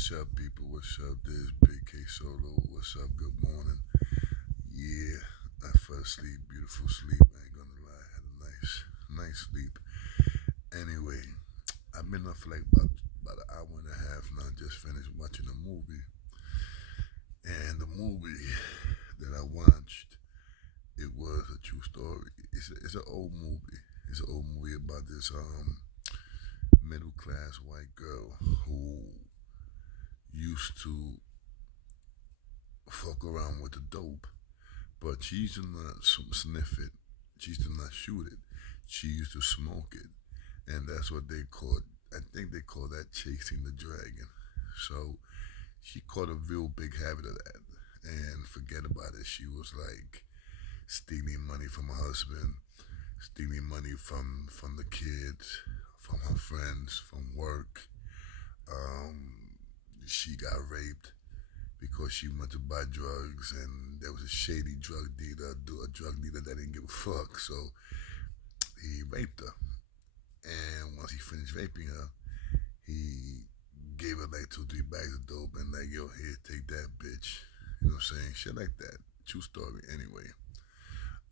What's up, people? What's up? This Big K Solo. What's up? Good morning. Yeah, I fell asleep. Beautiful sleep. I ain't gonna lie. Had a nice sleep. Anyway, I've been up for like about an hour and a half now. Just finished watching a movie, and the movie that I watched, it was a true story. It's an old movie. It's an old movie about this middle class white girl who used to fuck around with the dope, but she used to not sniff it. She used to not shoot it. She used to smoke it, and that's what they called. I think they call that chasing the dragon. So she caught a real big habit of that, and forget about it. She was like stealing money from her husband, stealing money from the kids, from her friends, from work. Um, she got raped because she went to buy drugs and there was a shady a drug dealer that didn't give a fuck. So he raped her. And once he finished raping her, he gave her like two, three bags of dope and like, yo, here, take that bitch. You know what I'm saying? Shit like that. True story. Anyway,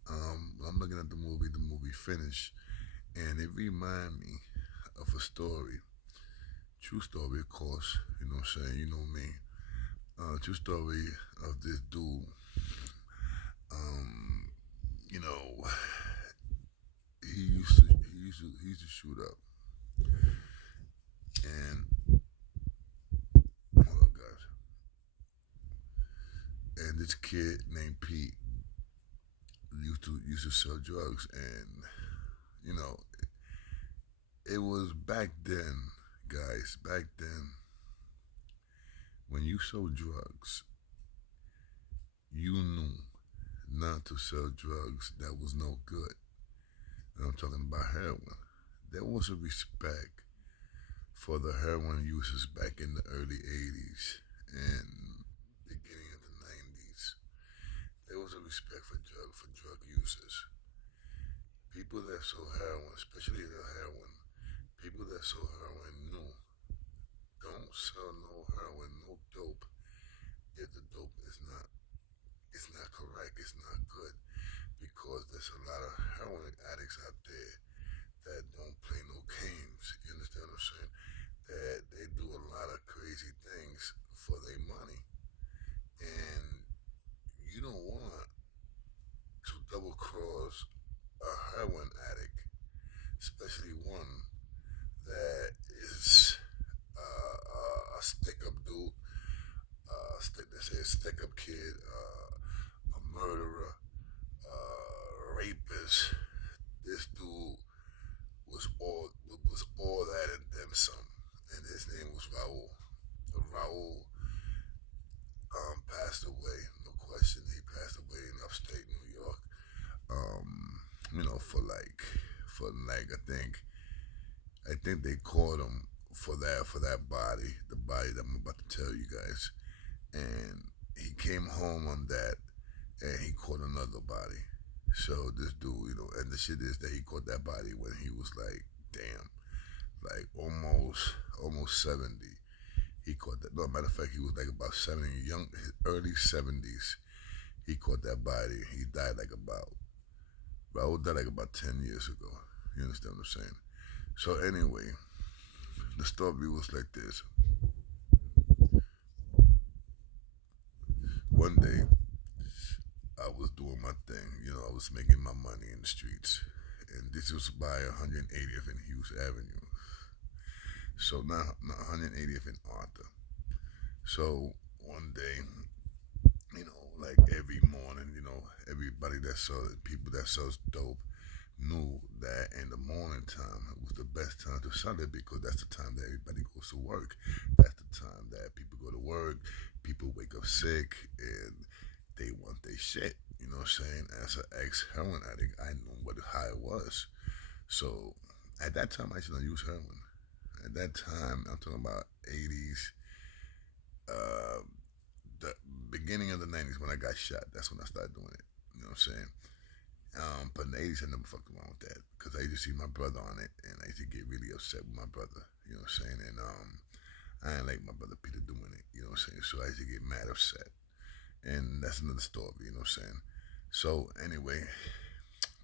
I'm looking at the movie finished, and it reminded me of a story. True story, of course. You know what I'm saying? You know me. True story of this dude. Um, you know, he used to shoot up, and oh god, and this kid named Pete used to sell drugs, and you know, it was back then, guys. Back then, when you sold drugs, you knew not to sell drugs that was no good. And I'm talking about heroin. There was a respect for the heroin users back in the early 80s and beginning of the 90s. There was a respect for drug users. People that sold heroin, especially the heroin, people that sold heroin knew don't sell no heroin, no dope if the dope is not it's not correct, it's not good. Because there's a lot of heroin addicts out there that don't play no games. You understand what I'm saying? That they do a lot of crazy things for their money. And you don't want to double cross a heroin addict, especially one that is a stick up dude, they say a stick up kid, a murderer, rapist. This dude was all that and then some, and his name was Raul. Raul passed away, no question. He passed away in upstate New York. You know, I think they caught him for that body, the body that I'm about to tell you guys, and he came home on that, and he caught another body. So this dude, you know, and the shit is that he caught that body when he was like, damn, like almost 70. He caught that. No, matter of fact, he was like about 70, his early 70s. He caught that body. He died like about, Raul died like about 10 years ago. You understand what I'm saying? So anyway, the story was like this. One day, I was doing my thing. You know, I was making my money in the streets. And this was by 180th and Hughes Avenue. So now 180th and Arthur. So one day, you know, like every morning, you know, everybody that sells people that sells dope knew that in the morning time it was the best time to sell it because that's the time that everybody goes to work. That's the time that people go to work, people wake up sick, and they want their shit. You know what I'm saying? As an ex heroin addict, I knew how it was. So at that time, I should not use heroin. At that time, I'm talking about 80s, uh, the beginning of the 90s when I got shot. That's when I started doing it. You know what I'm saying? But in the 80s, I never fucked around with that because I used to see my brother on it, and I used to get really upset with my brother. You know what I'm saying? And I ain't like my brother Peter doing it, you know what I'm saying? So I used to get mad upset. And that's another story, you know what I'm saying? So anyway,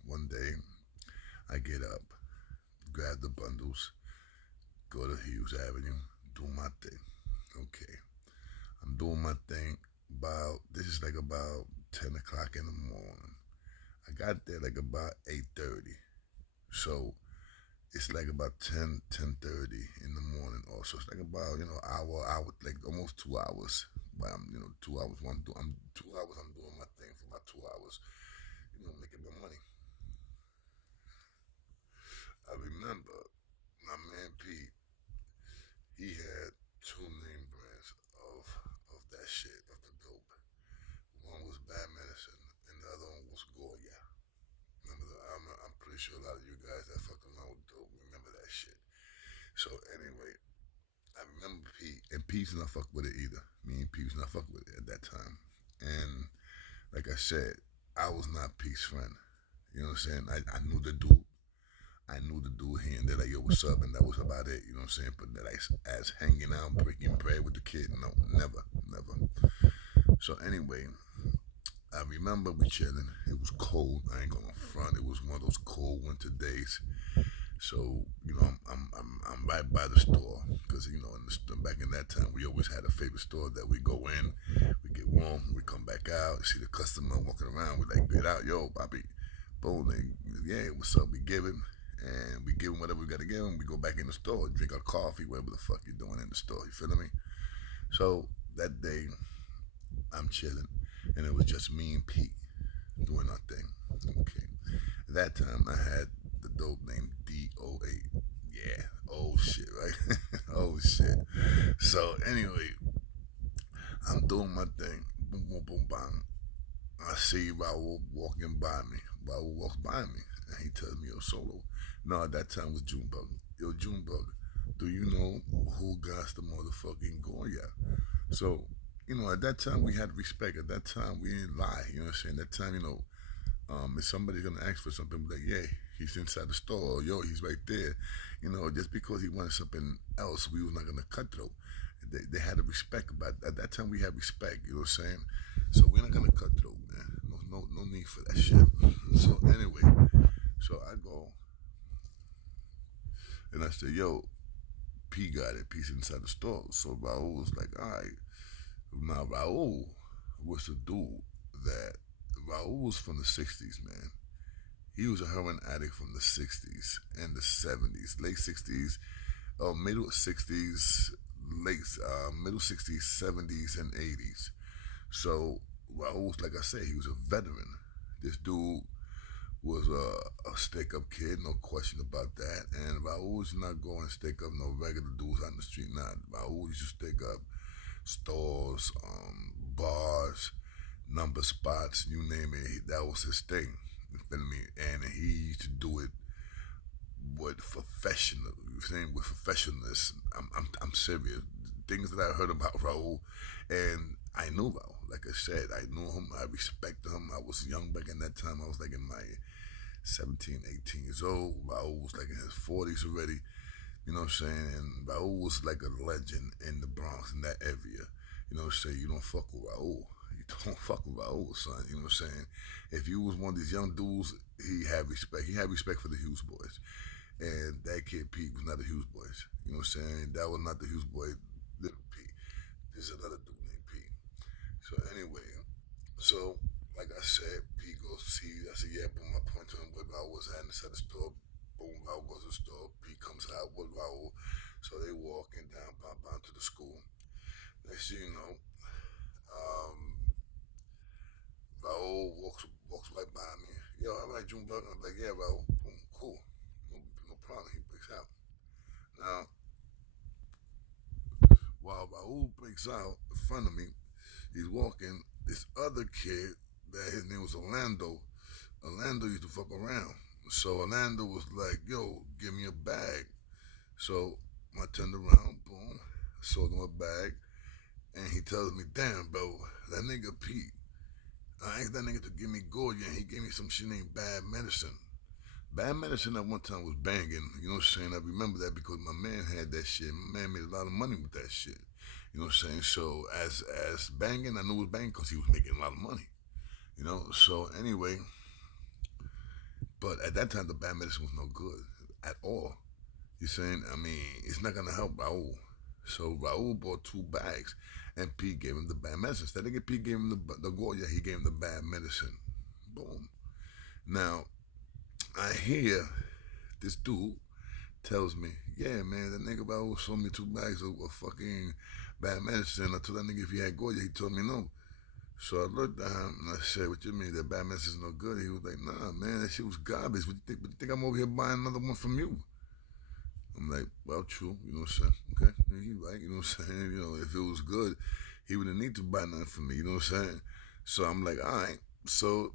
one day I get up, grab the bundles, go to Hughes Avenue, do my thing. Okay. I'm doing my thing about this is like about 10 o'clock in the morning. I got there like about 8:30. So it's like about 10:30 in the morning also. It's like about, hour, like almost 2 hours. But I'm 2 hours I'm 2 hours I'm doing my thing for about 2 hours, making my money. I remember my man Pete, he had two main brands of that shit, of the dope. One was bad medicine and the other one was Goya. Remember I'm pretty sure a lot of you guys that fucked around with dope remember that shit. So anyway, I remember Pete, and Pete's not fuck with it either. Me and Pete's not fuck with it at that time. And like I said, I was not Pete's friend. You know what I'm saying? I knew the dude. I knew the dude here and there, like, yo, what's up? And that was about it. You know what I'm saying? But that as hanging out, breaking bread with the kid, no, never, never. So anyway, I remember we chilling. It was cold. I ain't gonna front. It was one of those cold winter days. So I'm right by the store because back in that time we always had a favorite store that we go in, we get warm, we come back out, see the customer walking around, we like get out, yo, Bobby, boom, yeah, what's up? We give him, and we give him whatever we gotta give him. We go back in the store, drink our coffee, whatever the fuck you're doing in the store. You feeling me? So that day I'm chilling, and it was just me and Pete doing our thing. Okay. At that time, I had the dope named DO8. Yeah. Oh shit, right? Oh shit. So anyway, I'm doing my thing. Boom, boom, boom, bang. I see Raul walking by me. Raul walks by me, and he tells me, "Yo, Solo." No, at that time was Junebug. Yo, Junebug, do you know who got the motherfucking Goya? So, at that time we had respect. At that time we didn't lie. You know what I'm saying? That time, if somebody's gonna ask for something, be like, yeah, he's inside the store, or yo, he's right there. Just because he wanted something else, we was not gonna cut through. They had a respect about at that time. We had respect. You know what I'm saying? So we're not gonna cut through, man. No, no, no need for that shit. So anyway, so I go and I say, yo, P got it. P's inside the store. So Raul was like, all right. Now Raul was the dude that Raul was from the '60s, man. He was a heroin addict from the '60s and the '70s, late '60s, middle '60s, middle '60s, '70s, and '80s. So Raul was, like I said, he was a veteran. This dude was a stick up kid, no question about that. And Raul was not going to stick up no regular dudes on the street. Nah, Raul used to stick up stores, bars, number spots, you name it. That was his thing. You feel me? And he used to do it with professional, saying with professionalism. I'm serious. Things that I heard about Raul, and I knew Raul. Like I said, I knew him. I respected him. I was young back in that time. I was like in my 17, 18 years old. Raul was like in his 40s already. You know what I'm saying? And Raul was like a legend in the Bronx, in that area. You know what I'm saying? You don't fuck with Raul. You don't fuck with Raul, son. You know what I'm saying? If you was one of these young dudes, he had respect. He had respect for the Hughes boys. And that kid Pete was not the Hughes boys. You know what I'm saying? That was not the Hughes boy, little Pete. This is another dude named Pete. So anyway, so like I said, Pete goes to see. I said, yeah, boom. I point to him where Raul was at inside the store. Boom, Raul goes to the store. Pete comes out with Raul. So they walking down, to the school. Next thing you know, um, Raul walks right by me. Yo, all right, Junebug. I'm like, yeah, Raul. Boom, cool. No problem. He breaks out. Now, while Raul breaks out in front of me, he's walking. This other kid, that his name was Orlando. Orlando used to fuck around. So Orlando was like, yo, give me a bag. So I turned around, boom, sold him a bag, and he tells me, damn, bro, that nigga Pete, I asked that nigga to give me Goya, and he gave me some shit named bad medicine. Bad Medicine at one time was banging. You know what I'm saying? I remember that because my man had that shit. My man made a lot of money with that shit. You know what I'm saying? So as banging, I knew it was banging because he was making a lot of money. You know. So anyway, but at that time the Bad Medicine was no good at all. You saying? I mean, it's not gonna help Raul. So Raul bought 2 bags, and Pete gave him the Bad Medicine. Instead of Pete gave him the Goya, he gave him the Bad Medicine. Boom. Now I hear this dude tells me, yeah, man, that nigga Raul sold me 2 bags of fucking Bad Medicine. I told that nigga if he had Goya, he told me no. So I looked at him and I said, what you mean, that Bad Medicine's no good? He was like, nah, man, that shit was garbage. What you think I'm over here buying another one from you? I'm like, well, true, you know what I'm saying? Okay, he right, you know what I'm saying? You know, if it was good, he wouldn't need to buy nothing from me, you know what I'm saying? So I'm like, all right. So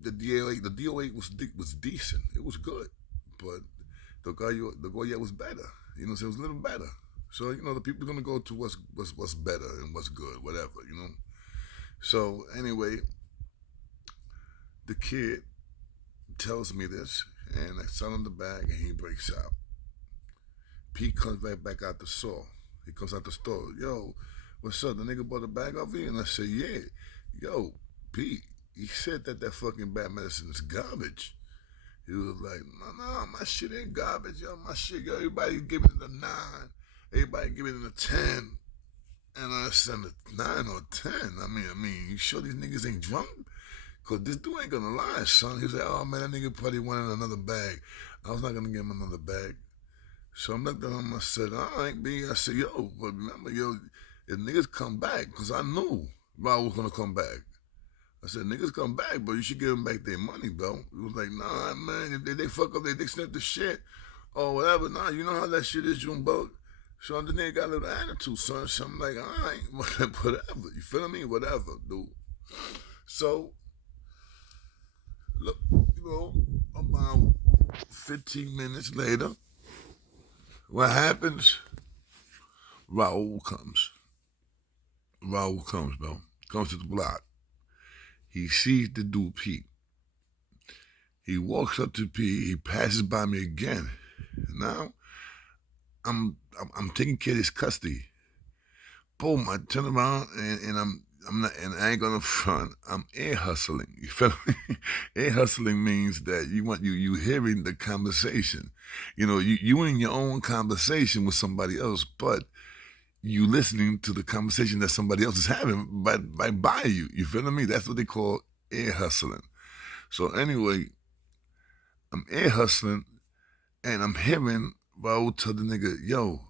the DO8 was decent. It was good, but the Goya was better. You know, so it was a little better. So you know, the people are gonna go to what's better and what's good, whatever. You know. So anyway, the kid tells me this, and I sell him the bag, and he breaks out. Pete comes right back out the store. He comes out the store. Yo, what's up? The nigga bought a bag off you? And I said, yeah. Yo, Pete, he said that fucking Bad Medicine is garbage. He was like, no, my shit ain't garbage, yo. My shit, yo, everybody giving it a 9. Everybody giving it a 10. And I said a 9 or 10. I mean, you sure these niggas ain't drunk? Cause this dude ain't gonna lie, son. He was like, oh man, that nigga probably wanted another bag. I was not gonna give him another bag. So I'm looking at him, I said, all right, B. I said, yo, but remember, yo, if niggas come back, because I knew Raul was going to come back. I said, niggas come back, but you should give them back their money, bro. He was like, nah, man, if they fuck up, they snap the shit or whatever. Nah, you know how that shit is, Junebug. So the nigga got a little attitude, son. So I'm like, all right, whatever. You feel me? Whatever, dude. So, look, you know, about 15 minutes later, what happens? Raul comes. Raul comes, bro. Comes to the block. He sees the dude Pete. He walks up to Pete. He passes by me again. Now, I'm taking care of his custody. Boom! I turn around and I'm not, and I ain't gonna front. I'm air hustling. You feel me? Air hustling means that you hearing the conversation. You know, you in your own conversation with somebody else, but you listening to the conversation that somebody else is having by you. You feel me? That's what they call air hustling. So anyway, I'm air hustling, and I'm hearing Raul tell the nigga, yo,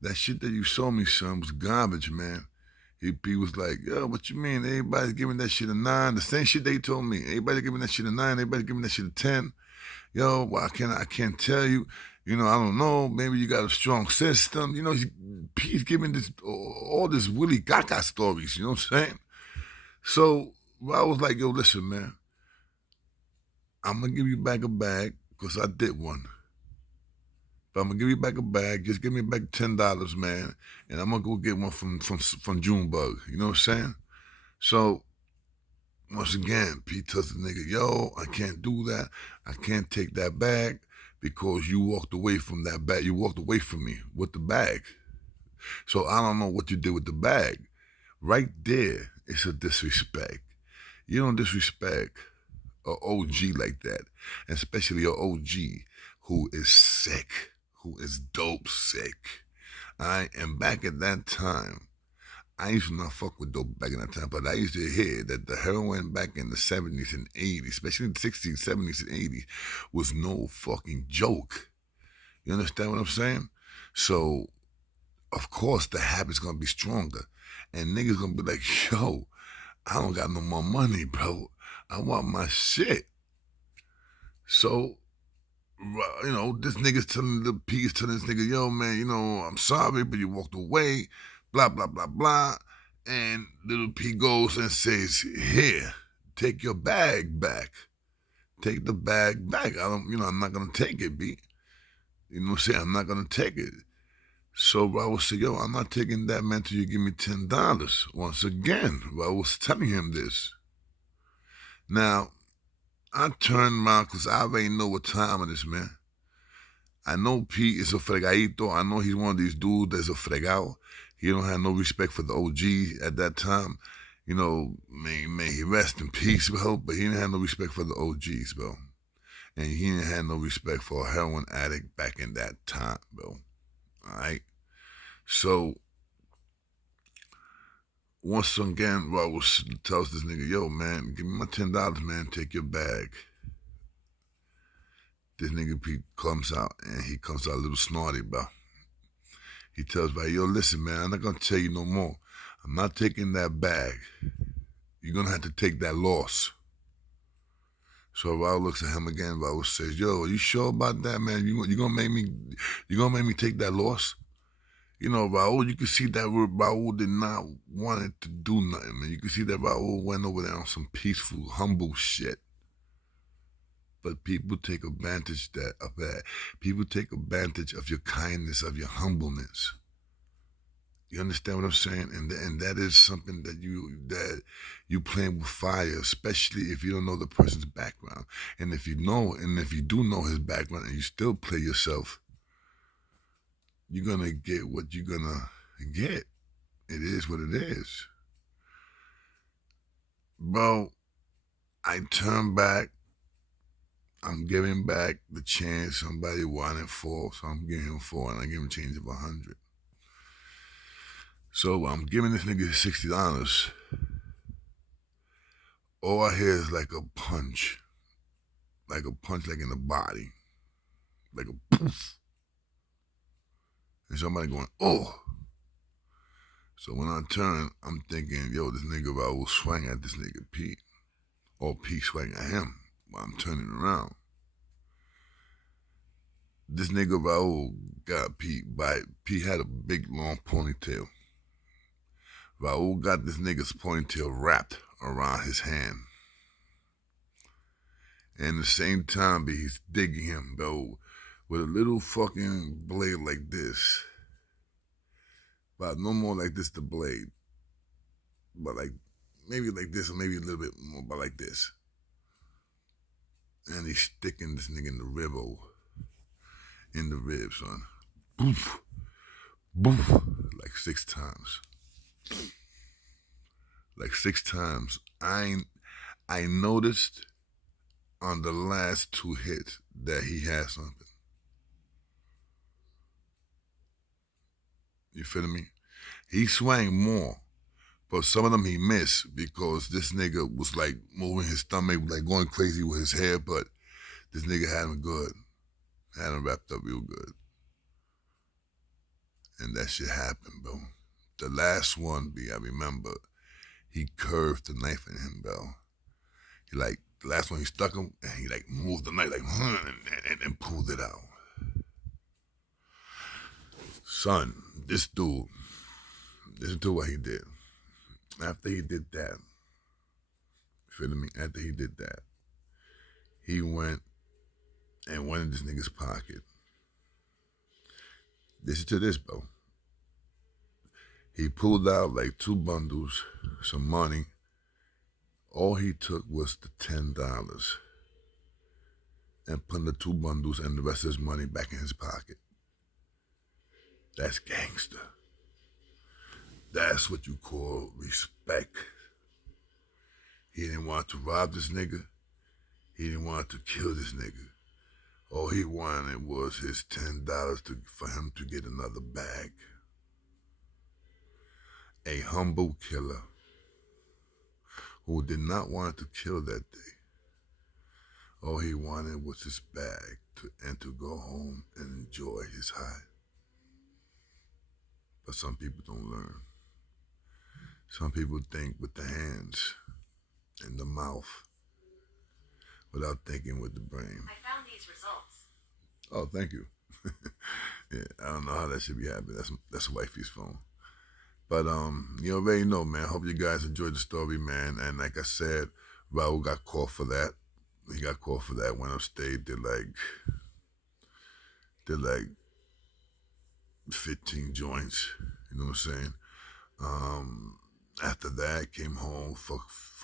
that shit that you sold me, son, was garbage, man. He was like, yo, what you mean? Everybody's giving that shit a 9. The same shit they told me. Everybody giving that shit a 9. Everybody giving that shit a 10. Yo, well, I can't tell you. You know, I don't know. Maybe you got a strong system. You know, he's giving this all this Willy Gaga stories. You know what I'm saying? So I was like, yo, listen, man. I'm gonna give you back a bag because I did one. But I'm gonna give you back a bag. Just give me back $10, man, and I'm gonna go get one from Junebug. You know what I'm saying? So once again, Pete tells the nigga, yo, I can't do that. I can't take that bag because you walked away from that bag. You walked away from me with the bag. So I don't know what you did with the bag. Right there, it's a disrespect. You don't disrespect an OG like that, and especially an OG who is sick, who is dope sick. And back at that time, I used to not fuck with dope back in that time, but I used to hear that the heroin back in the 70s and 80s, especially in the 60s, 70s, and 80s, was no fucking joke. You understand what I'm saying? So, of course, the habit's gonna be stronger. And niggas gonna be like, yo, I don't got no more money, bro. I want my shit. So, you know, this nigga's telling the P's telling this nigga, yo, man, you know, I'm sorry, but you walked away, blah, blah, blah, blah. And little P goes and says, here, take your bag back. Take the bag back. I'm not gonna take it, B. You know what I'm saying? I'm not gonna take it. So Raul said, yo, I'm not taking that, man, till you give me $10. Once again, Raul was telling him this. Now, I turned around because I already know what time it is, man. I know Pete is a fregadito. I know he's one of these dudes that's a fregado. He don't have no respect for the OG at that time. You know, may he rest in peace, bro. But he didn't have no respect for the OGs, bro. And he didn't have no respect for a heroin addict back in that time, bro. All right. So once again, Raul tells this nigga, "Yo, man, give me my $10, man. Take your bag." This nigga Pete comes out, and he comes out a little snarty, bro. He tells me, "Yo, listen, man, I'm not gonna tell you no more. I'm not taking that bag. You're gonna have to take that loss." So Raul looks at him again. Raul says, "Yo, are you sure about that, man? You gonna make me take that loss?" You know, Raul, you can see that Raul did not want it to do nothing, man. You can see that Raul went over there on some peaceful, humble shit. But people take advantage of that. People take advantage of your kindness, of your humbleness. You understand what I'm saying? And that is something that you playing with fire, especially if you don't know the person's background. And if you do know his background and you still play yourself, you're gonna get what you're gonna get. It is what it is. Bro, I turn back. I'm giving back the chance somebody wanted 4, so I'm giving him 4, and I give him a change of 100. So I'm giving this nigga $60. All I hear is like a punch like in the body, like a poof, and somebody going, "Oh." So when I turn, I'm thinking, yo, this nigga Raul swang at this nigga Pete, or Pete swang at him while I'm turning around. This nigga Raul got Pete Pete had a big long ponytail. Raul got this nigga's ponytail wrapped around his hand. And at the same time, he's digging him, bro, with a little fucking blade like this. But no more like this, the blade. But like, maybe like this, or maybe a little bit more, but like this. And he's sticking this nigga in the rib, son. Boof, boof, like 6 times. Like 6 times. I noticed on the last 2 hits that he had something. You feel me? He swang more, but some of them he missed because this nigga was like moving his stomach, like going crazy with his hair, but this nigga had him good. Had him wrapped up real good. And that shit happened, bro. The last one, I remember, he curved the knife in him, bro. He like, the last one he stuck him, and he like moved the knife like, and pulled it out. Son, this dude, listen to what he did. After he did that, feel me? After he did that, he went and went in this nigga's pocket. Listen to this, bro. He pulled out like 2 bundles, some money. All he took was the $10 and put the 2 bundles and the rest of his money back in his pocket. That's gangster. That's what you call respect. He didn't want to rob this nigga. He didn't want to kill this nigga. All he wanted was his $10 for him to get another bag. A humble killer who did not want to kill that day. All he wanted was his bag and to go home and enjoy his high. But some people don't learn. Some people think with the hands and the mouth without thinking with the brain. I found these results. Oh, thank you. Yeah, I don't know how that should be happening. That's wifey's phone. But you already know, man. Hope you guys enjoyed the story, man. And like I said, Raul got caught for that. He got caught for that. Went upstate, did like 15 joints. You know what I'm saying? After that, came home for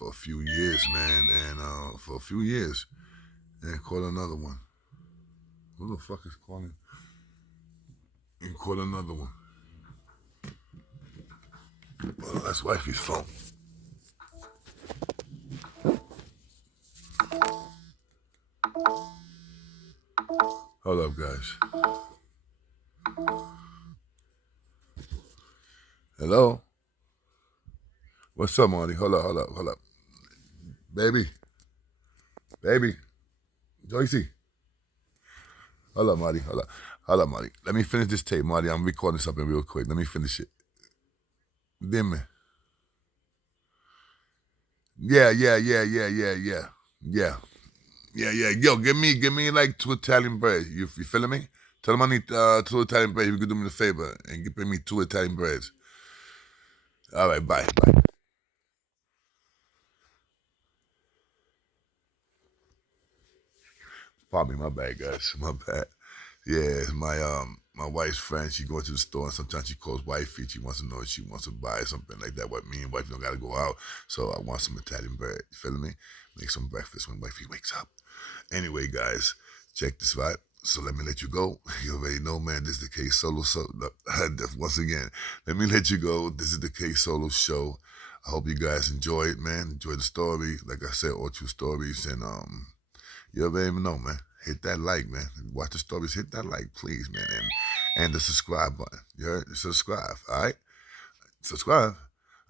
a few years, man. And for a few years, And call another one. Who the fuck is calling? And call another one. Well, that's wifey's phone. Hold up, guys. Hello? What's up, Marty? Hold up. Baby. Joycey. Hold up, Marty. Hold up, Marty. Let me finish this tape, Marty. I'm recording something real quick. Let me finish it. Dime. Yeah. Yo, give me like 2 Italian breads. You feeling me? Tell them I need 2 Italian breads. If you could do me a favor and bring me 2 Italian breads. All right, bye. Pardon me, my bad, guys. My bad. Yeah, it's my wife's friend. She goes to the store and sometimes she calls wifey. She wants to know if she wants to buy something like that. What me and wife don't gotta go out. So I want some Italian bread. You feeling me? Make some breakfast when wifey wakes up. Anyway, guys, check this out. So let me let you go. You already know, man, this is the K Solo. So once again, let me let you go. This is the K Solo show. I hope you guys enjoy it, man. Enjoy the story. Like I said, all true stories. And you already even know, man. Hit that like, man. Watch the stories. Hit that like, please, man. And the subscribe button. You heard? Subscribe, all right? Subscribe.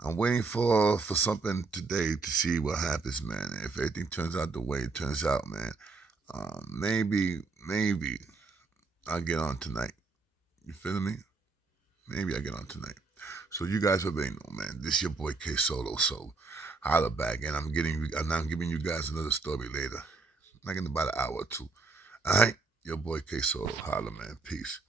I'm waiting for something today to see what happens, man. If everything turns out the way it turns out, man, maybe I'll get on tonight. You feeling me? Maybe I'll get on tonight. So you guys already know, man. This is your boy K Solo. So holla back, and I'm giving you guys another story later, like in about an hour or two. All right, your boy K Solo. Holla, man. Peace.